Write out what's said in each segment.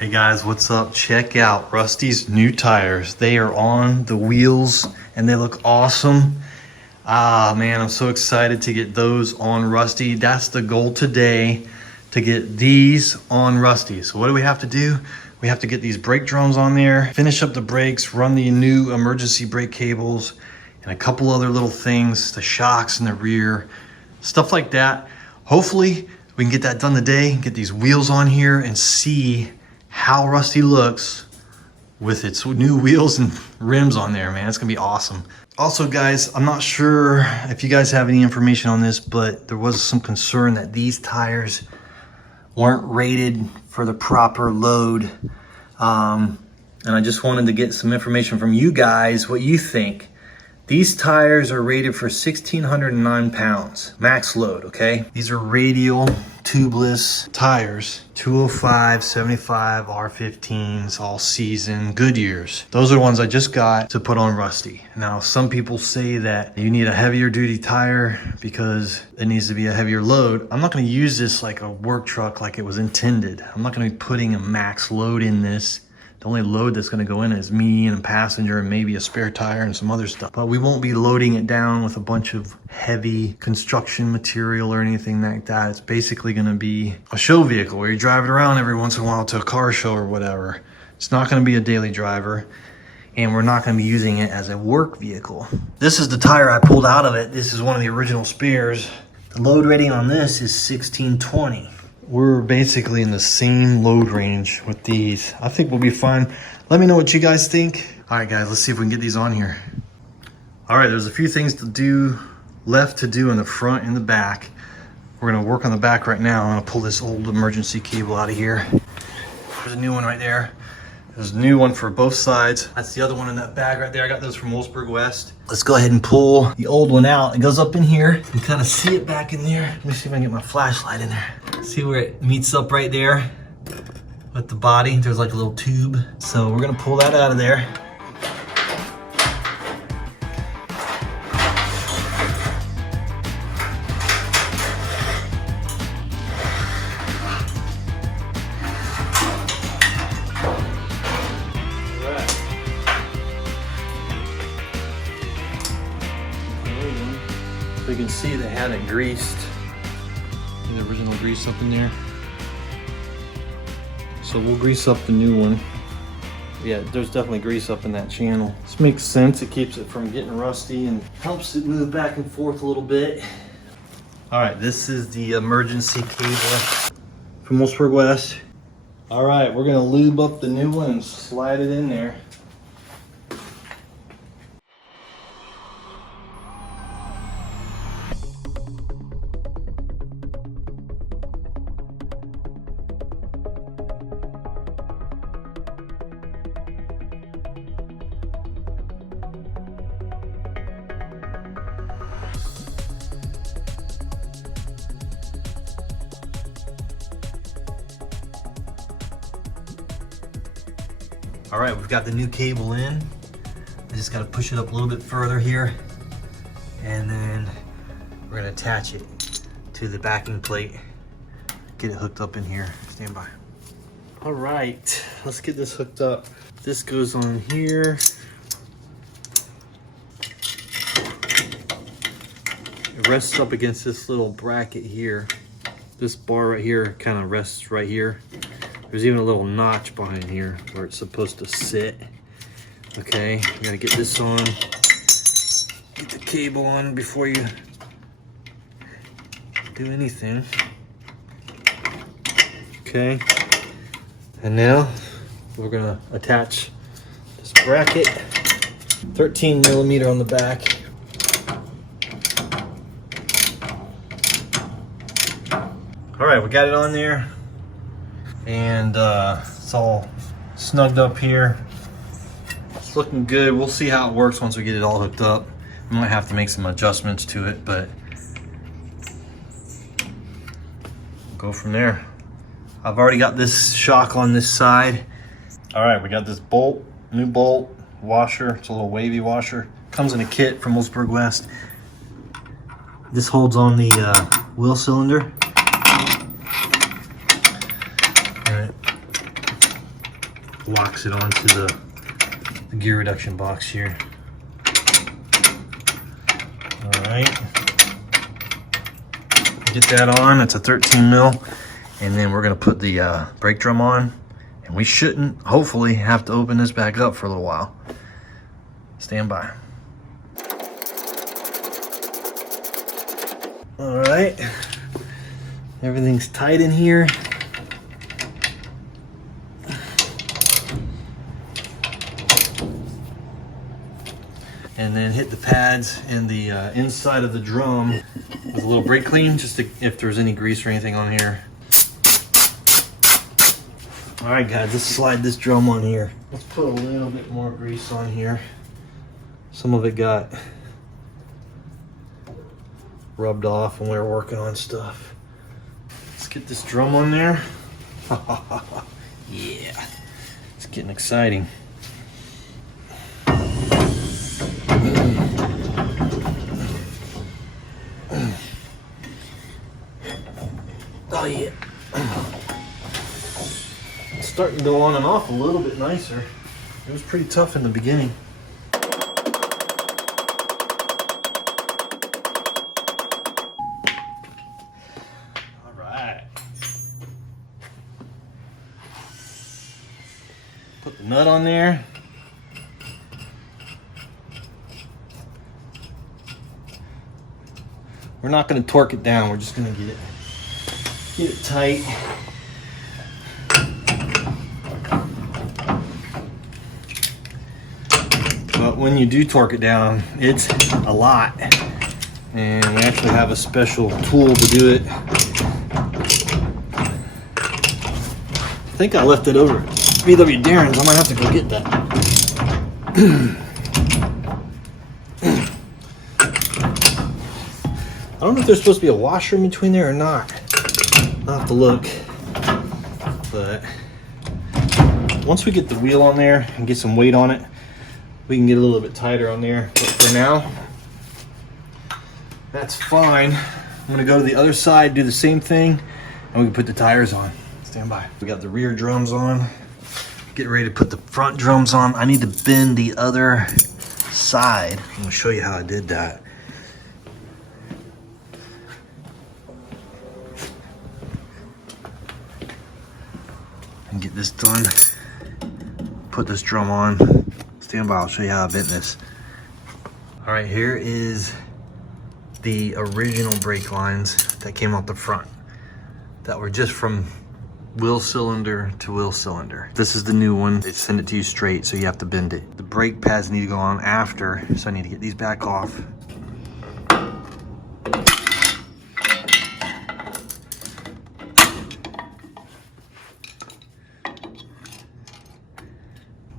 Hey guys, what's up? Check out Rusty's new tires. They are on the wheels and they look awesome. Ah man, I'm so excited to get those on Rusty. That's the goal today, to get these on Rusty. So what do we have to do? We have to get these brake drums on there, finish up the brakes, run the new emergency brake cables, and a couple other little things, the shocks in the rear, stuff like that. Hopefully we can get that done today, get these wheels on here and see how Rusty looks with its new wheels and rims on there, man. It's gonna be awesome. Also guys, I'm not sure if you guys have any information on this, but there was some concern that these tires weren't rated for the proper load. And I just wanted to get some information from you guys, what you think. These tires are rated for 1,609 pounds, max load, okay? These are radial, tubeless tires, 205, 75, R15s, all season, Goodyears. Those are the ones I just got to put on Rusty. Now, some people say that you need a heavier duty tire because it needs to be a heavier load. I'm not gonna use this like a work truck like it was intended. I'm not gonna be putting a max load in this. The only load that's gonna go in is me and a passenger and maybe a spare tire and some other stuff. But we won't be loading it down with a bunch of heavy construction material or anything like that. It's basically gonna be a show vehicle where you drive it around every once in a while to a car show or whatever. It's not gonna be a daily driver, and we're not gonna be using it as a work vehicle. This is the tire I pulled out of it. This is one of the original spares. The load rating on this is 1620. We're basically in the same load range with these. I think we'll be fine. Let me know what you guys think. All right, guys, let's see if we can get these on here. All right, there's a few things left to do in the front and the back. We're gonna work on the back right now. I'm gonna pull this old emergency cable out of here. There's a new one right there. There's a new one for both sides. That's the other one in that bag right there. I got those from Wolfsburg West. Let's go ahead and pull the old one out. It goes up in here. You can kind of see it back in there. Let me see if I can get my flashlight in there. See where it meets up right there with the body? There's like a little tube. So we're gonna pull that out of there. So you can see they had it greased. The original grease up in there. So we'll grease up the new one. Yeah, there's definitely grease up in that channel. This makes sense. It keeps it from getting rusty and helps it move back and forth a little bit. All right, this is the emergency cable from Wolfsburg West. All right, we're gonna lube up the new one and slide it in there. All right, we've got the new cable in. I just gotta push it up a little bit further here, and then we're gonna attach it to the backing plate. Get it hooked up in here. Stand by. All right, let's get this hooked up. This goes on here. It rests up against this little bracket here. This bar right here kind of rests right here. There's even a little notch behind here where it's supposed to sit. Okay, you gotta get this on. Get the cable on before you do anything. Okay, and now we're gonna attach this bracket, 13 millimeter on the back. All right, we got it on there. And it's all snugged up here. It's looking good. We'll see how it works once we get it all hooked up. We might have to make some adjustments to it, but we'll go from there. I've already got this shock on this side. All right, we got this bolt, new bolt, washer. It's a little wavy washer. Comes in a kit from Wolfsburg West. This holds on the wheel cylinder. locks it onto the gear reduction box here. All right, get that on. It's a 13 mil, and then we're gonna put the brake drum on, and we shouldn't, hopefully, have to open this back up for a little while. Stand by. All right, everything's tight in here. And then hit the pads and the inside of the drum with a little brake clean, just to, if there's any grease or anything on here. All right, guys, let's slide this drum on here. Let's put a little bit more grease on here. Some of it got rubbed off when we were working on stuff. Let's get this drum on there. Yeah, it's getting exciting. Oh yeah. It's starting to go on and off a little bit nicer. It was pretty tough in the beginning. All right. Put the nut on there. We're not going to torque it down. We're just going to get it tight. But when you do torque it down, it's a lot. And we actually have a special tool to do it. I think I left it over at VW Darren's. I might have to go get that. I don't know if there's supposed to be a washer in between there or not. I'll have to look. But once we get the wheel on there and get some weight on it, we can get a little bit tighter on there. But for now, that's fine. I'm gonna go to the other side, do the same thing, and we can put the tires on. Stand by. We got the rear drums on. Get ready to put the front drums on. I need to bend the other side. I'm gonna show you how I did that. And get this done. Put this drum on. Stand by, I'll show you how I bent this. All right, here is the original brake lines that came out the front that were just from wheel cylinder to wheel cylinder. This is the new one. They send it to you straight, so you have to bend it. The brake pads need to go on after, so I need to get these back off.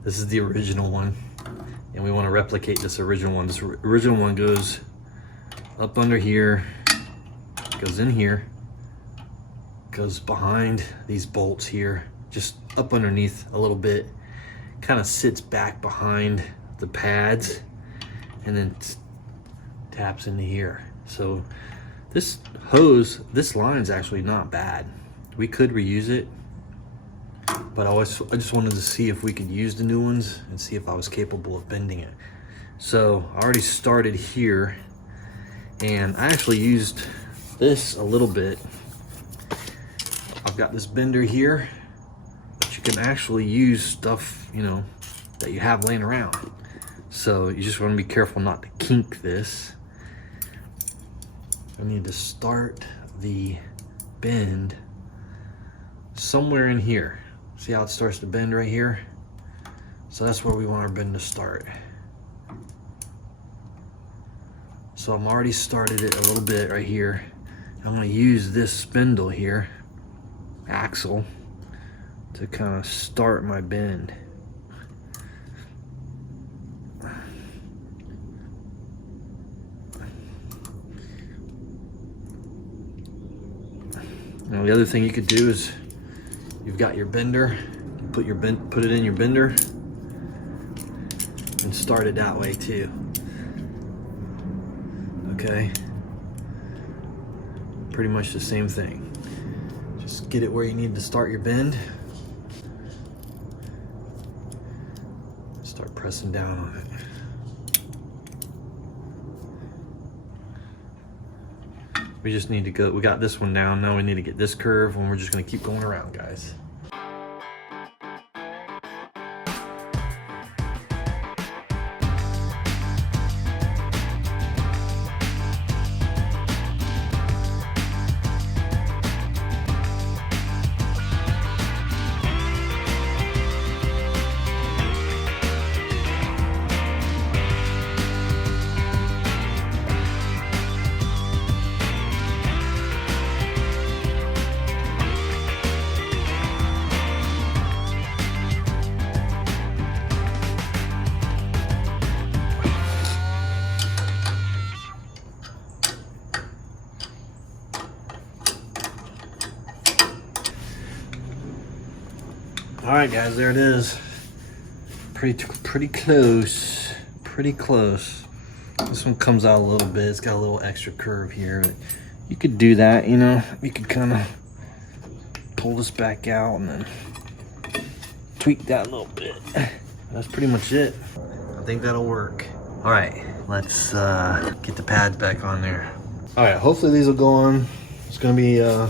This is the original one, and we want to replicate this original one. This original one goes up under here, goes in here, goes behind these bolts here, just up underneath a little bit, kind of sits back behind the pads, and then taps into here. So this hose, this line's actually not bad. We could reuse it, but I just wanted to see if we could use the new ones and see if I was capable of bending it. So I already started here, and I actually used this a little bit. I've got this bender here, but you can actually use stuff, you know, that you have laying around. So you just want to be careful not to kink this. I need to start the bend somewhere in here. See how it starts to bend right here? So that's where we want our bend to start. So I'm already started it a little bit right here. I'm gonna use this spindle here, axle, to kind of start my bend. Now the other thing you could do is, you've got your bender, you put it in your bender and start it that way too. Okay, pretty much the same thing. Just get it where you need to start your bend. Start pressing down on it. We just need to go, we got this one down, now we need to get this curve, and we're just gonna keep going around, guys. All right, guys, there it is. Pretty close, pretty close. This one comes out a little bit. It's got a little extra curve here. But you could do that, you know. You could kind of pull this back out and then tweak that a little bit. That's pretty much it. I think that'll work. All right, let's get the pads back on there. All right, hopefully these will go on. It's gonna be, you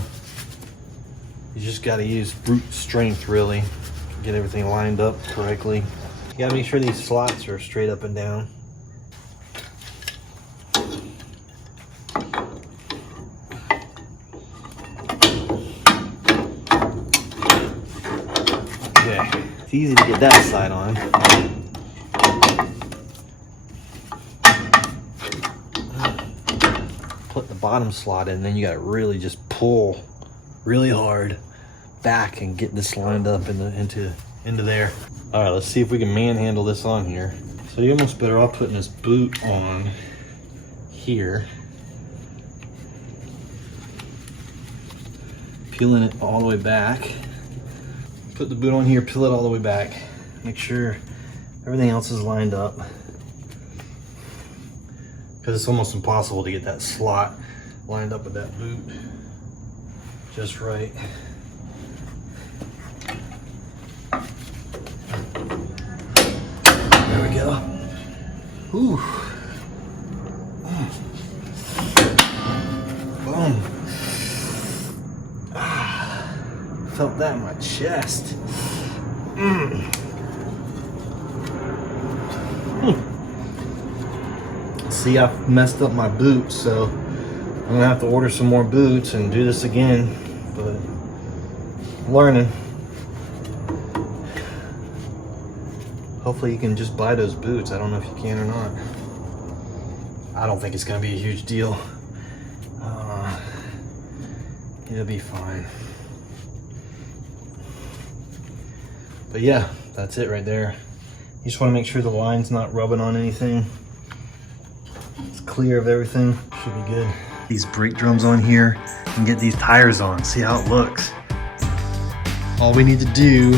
just gotta use brute strength, really. Get everything lined up correctly. You gotta make sure these slots are straight up and down. Okay, it's easy to get that side on. Put the bottom slot in, then you gotta really just pull really hard back and get this lined up into there. All right, let's see if we can manhandle this on here. So you're almost better off putting this boot on here, peeling it all the way back. Put the boot on here, peel it all the way back. Make sure everything else is lined up, because it's almost impossible to get that slot lined up with that boot just right. There we go. Ooh. Boom. Ah, felt that in my chest. See, I messed up my boots, so I'm gonna have to order some more boots and do this again, but I'm learning. Hopefully you can just buy those boots. I don't know if you can or not. I don't think it's gonna be a huge deal. It'll be fine. But yeah, that's it right there. You just wanna make sure the line's not rubbing on anything. It's clear of everything, should be good. These brake drums on here and get these tires on, see how it looks. All we need to do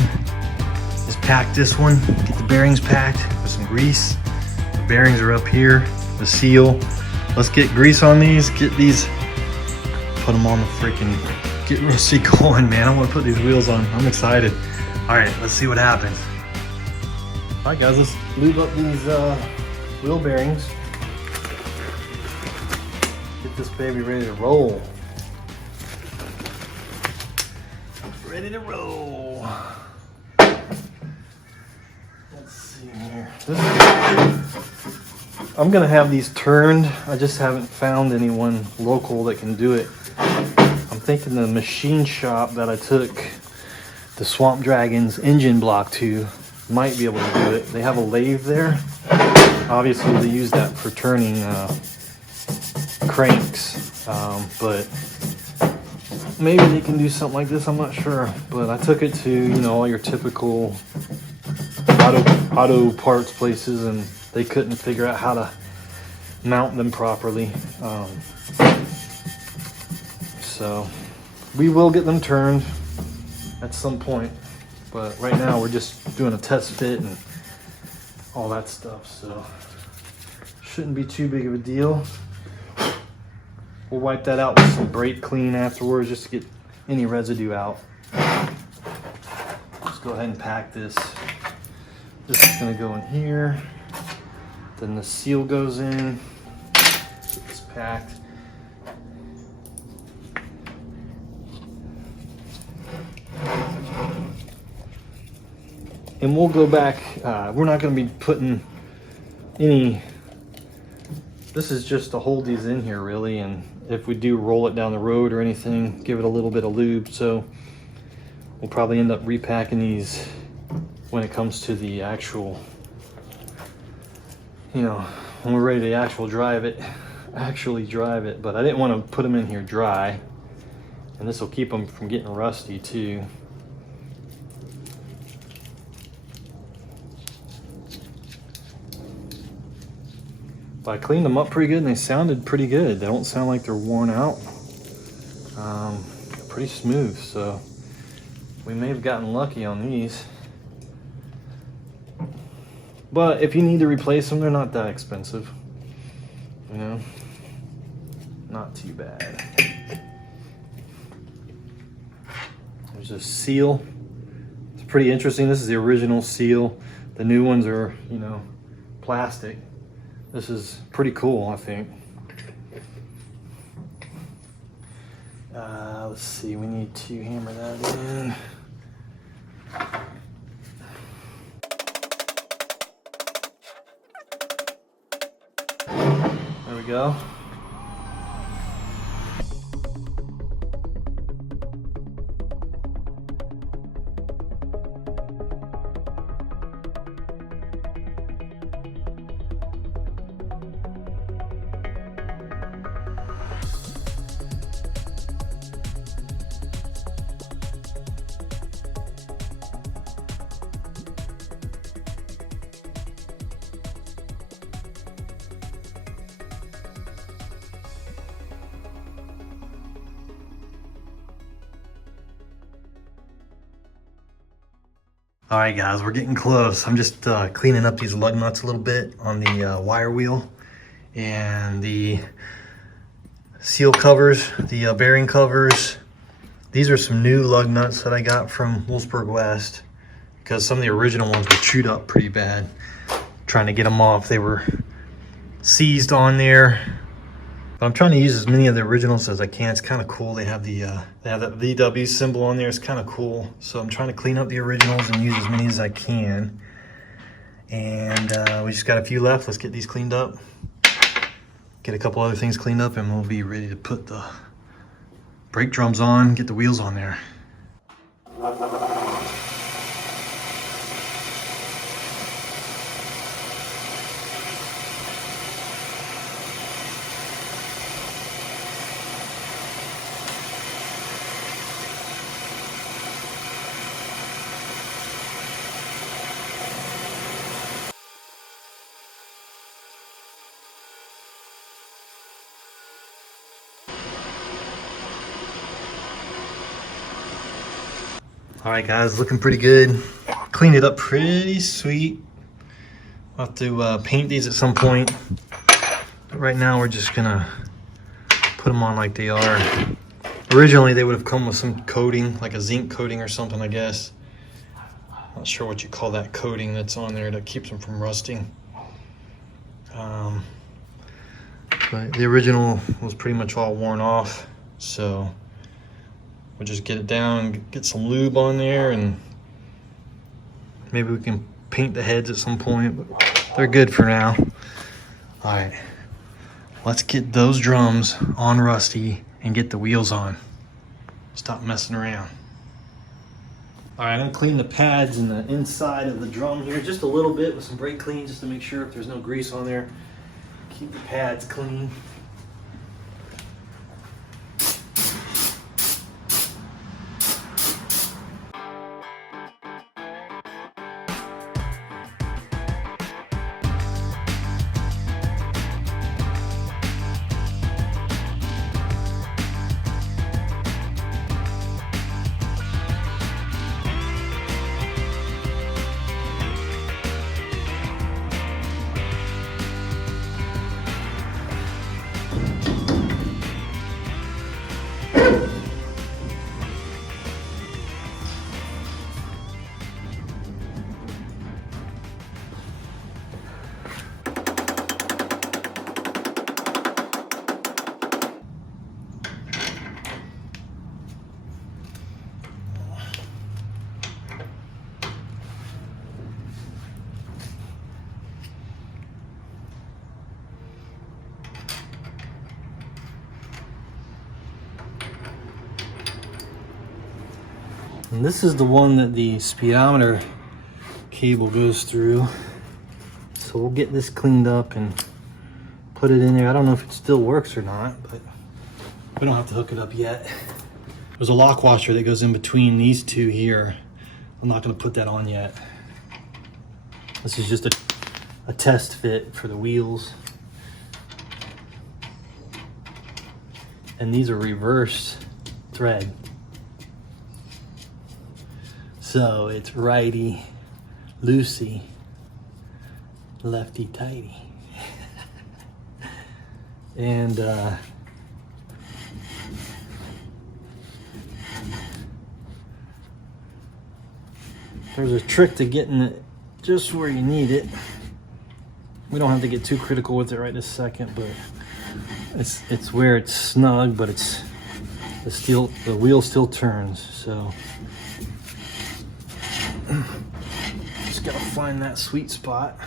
is pack this one, get the bearings packed with some grease. The bearings are up here, the seal. Let's get grease on these, get these, put them on the freaking, get Rusty going, man. I want to put these wheels on. I'm excited. All right, let's see what happens. All right, guys, let's lube up these wheel bearings. Get this baby ready to roll. Ready to roll. Let's see here. I'm gonna have these turned. I just haven't found anyone local that can do it. I'm thinking the machine shop that I took the Swamp Dragon's engine block to might be able to do it. They have a lathe there. Obviously they use that for turning cranks, but maybe they can do something like this, I'm not sure. But I took it to, you know, all your typical auto parts places, and they couldn't figure out how to mount them properly. So we will get them turned at some point, but right now we're just doing a test fit and all that stuff, so shouldn't be too big of a deal. We'll wipe that out with some brake clean afterwards just to get any residue out. Let's go ahead and pack this This is gonna go in here. Then the seal goes in. Get this packed. And we'll go back. We're not gonna be putting any. This is just to hold these in here really, and if we do roll it down the road or anything, give it a little bit of lube. So we'll probably end up repacking these when it comes to the actual, you know, when we're ready to actually drive it. But I didn't want to put them in here dry, and this will keep them from getting rusty too. But I cleaned them up pretty good and they sounded pretty good. They don't sound like they're worn out. Pretty smooth, so we may have gotten lucky on these. But if you need to replace them, they're not that expensive. You know, not too bad. There's a seal. It's pretty interesting. This is the original seal. The new ones are, you know, plastic. This is pretty cool, I think. Let's see, we need to hammer that in. There we go. All right, guys, we're getting close. I'm just cleaning up these lug nuts a little bit on the wire wheel and the seal covers, the bearing covers. These are some new lug nuts that I got from Wolfsburg West because some of the original ones were chewed up pretty bad. Trying to get them off. They were seized on there. But I'm trying to use as many of the originals as I can. It's kind of cool. They have that VW symbol on there. It's kind of cool. So I'm trying to clean up the originals and use as many as I can. And we just got a few left. Let's get these cleaned up. Get a couple other things cleaned up and we'll be ready to put the brake drums on, get the wheels on there. All right, guys, looking pretty good. Cleaned it up pretty sweet. I'll have to paint these at some point. But right now, we're just gonna put them on like they are. Originally, they would have come with some coating, like a zinc coating or something, I guess. Not sure what you call that coating that's on there that keeps them from rusting. But the original was pretty much all worn off, so we'll just get it down, get some lube on there, and maybe we can paint the heads at some point, but they're good for now. All right, let's get those drums on Rusty and get the wheels on. Stop messing around. All right, I'm gonna clean the pads and the inside of the drum here just a little bit with some brake clean, just to make sure if there's no grease on there. Keep the pads clean. And this is the one that the speedometer cable goes through. So we'll get this cleaned up and put it in there. I don't know if it still works or not, but we don't have to hook it up yet. There's a lock washer that goes in between these two here. I'm not gonna put that on yet. This is just a test fit for the wheels. And these are reverse thread. So it's righty loosey, lefty tighty. And there's a trick to getting it just where you need it. We don't have to get too critical with it right this second, but it's where it's snug, but it's the wheel still turns. So just gotta find that sweet spot.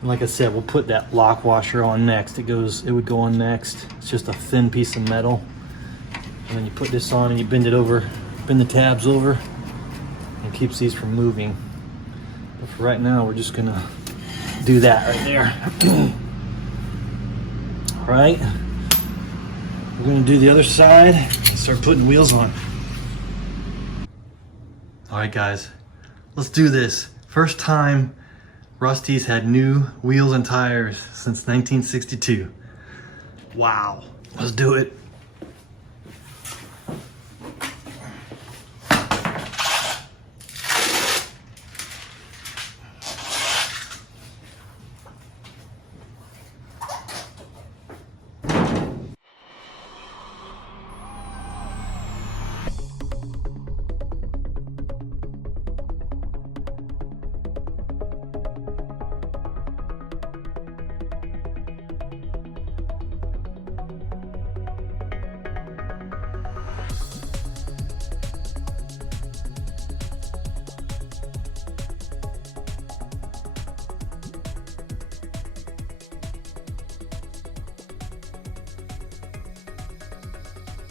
And like I said, we'll put that lock washer on next. It would go on next. It's just a thin piece of metal. And then you put this on and you bend it over, bend the tabs over, and keeps these from moving. But for right now, we're just gonna do that right there. All right, we're gonna do the other side and start putting wheels on. All right, guys, let's do this. First time Rusty's had new wheels and tires since 1962. Wow, let's do it.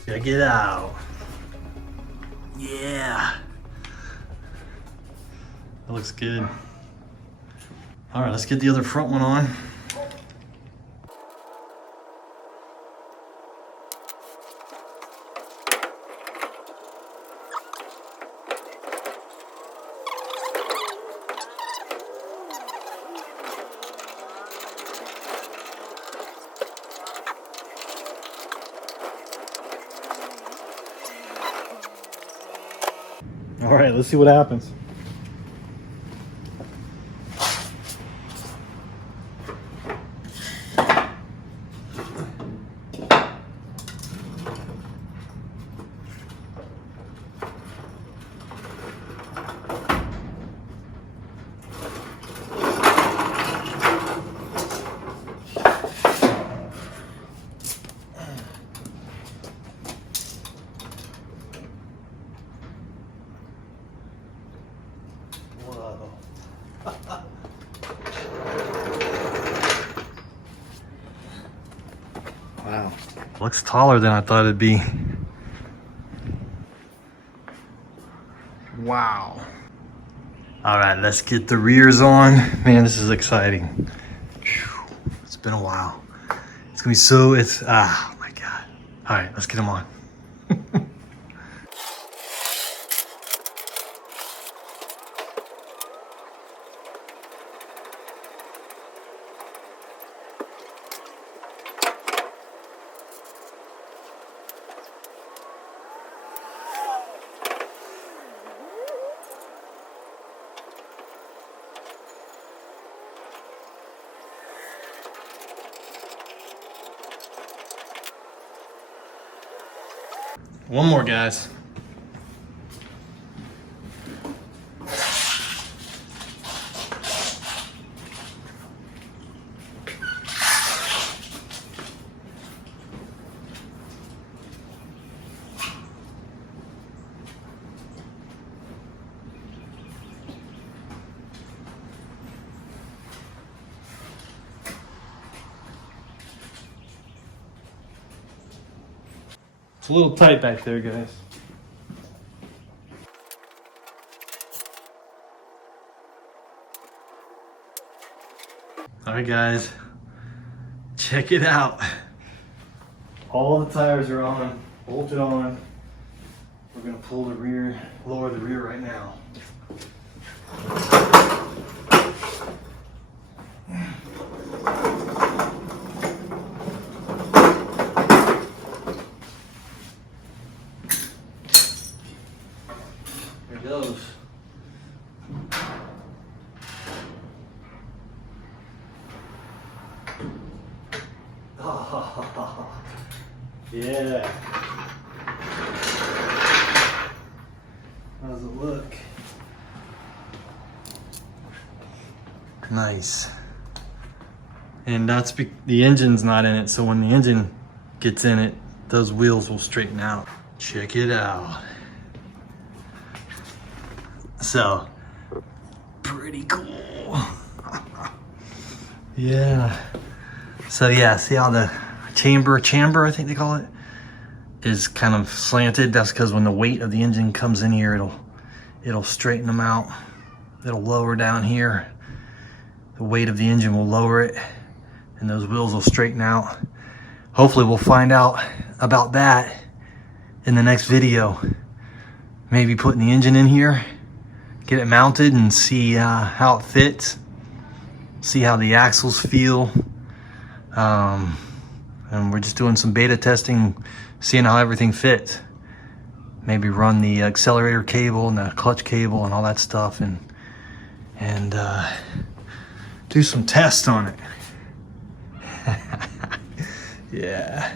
Check it out. Yeah. That looks good. All right, let's get the other front one on. All right, let's see what happens. Wow. Looks taller than I thought it'd be. Wow. All right, let's get the rears on. Man, this is exciting. Whew. It's been a while. It's gonna be so, oh my God. All right, let's get them on. One more, guys. It's a little tight back there, guys. All right, guys, check it out. All the tires are on, bolted on. We're gonna pull the rear, lower the rear right now. There it goes. Oh, yeah. How does it look? Nice. And that's the engine's not in it, so when the engine gets in it, those wheels will straighten out. Check it out. So, pretty cool. Yeah. So yeah, see how the chamber, I think they call it, is kind of slanted. That's because when the weight of the engine comes in here, it'll straighten them out. It'll lower down here. The weight of the engine will lower it, and those wheels will straighten out. Hopefully we'll find out about that in the next video. Maybe putting the engine in here, get it mounted and see how it fits. See how the axles feel. And we're just doing some beta testing, seeing how everything fits. Maybe run the accelerator cable and the clutch cable and all that stuff, and do some tests on it. Yeah,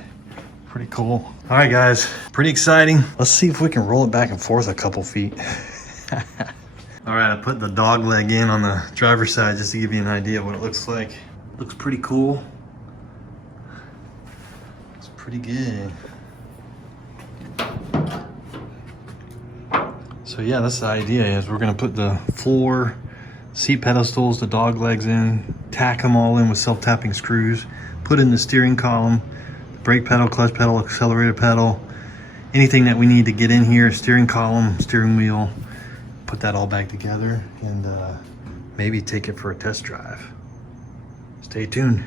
pretty cool. All right, guys, pretty exciting. Let's see if we can roll it back and forth a couple feet. All right, I put the dog leg in on the driver's side just to give you an idea of what it looks like. Looks pretty cool. It's pretty good. So yeah, that's the idea, is we're gonna put the floor, seat pedestals, the dog legs in, tack them all in with self-tapping screws, put in the steering column, brake pedal, clutch pedal, accelerator pedal, anything that we need to get in here, steering column, steering wheel, put that all back together, and maybe take it for a test drive. Stay tuned.